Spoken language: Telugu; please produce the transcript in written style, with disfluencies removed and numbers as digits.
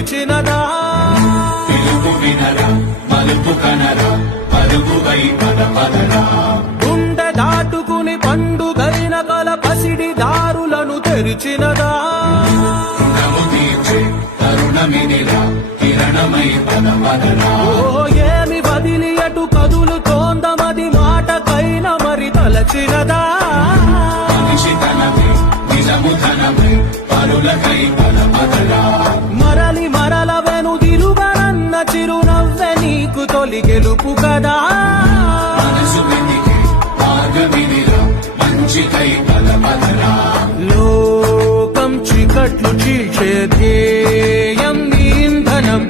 తెరిచినదా పిలుపు వినరా మలుపు కనరా పలుపువై పద పదరా గుండె దాటుకుని పండుగైన కల పసిడి దారులను తెరిచినదా రుణము తీర్చే తరుణమినిరా కిరణమై పద పదరా ఓ ఏమి వదిలి అటు కదులుతోందమది మాటకైన మరి తలచినదా మనిషి తనవే నిజము ధనమై పరులకై పద పదరా మరలి మరల వెనుదిరుగనన్న చిరునవ్వె నీకు తొలి గెలుపు కదా మనసు వెతికే మార్గమినిరా మంచికై పద పదరా లోకం చీకట్లు చీల్చే ధ్యేయం నీ ఇంధనం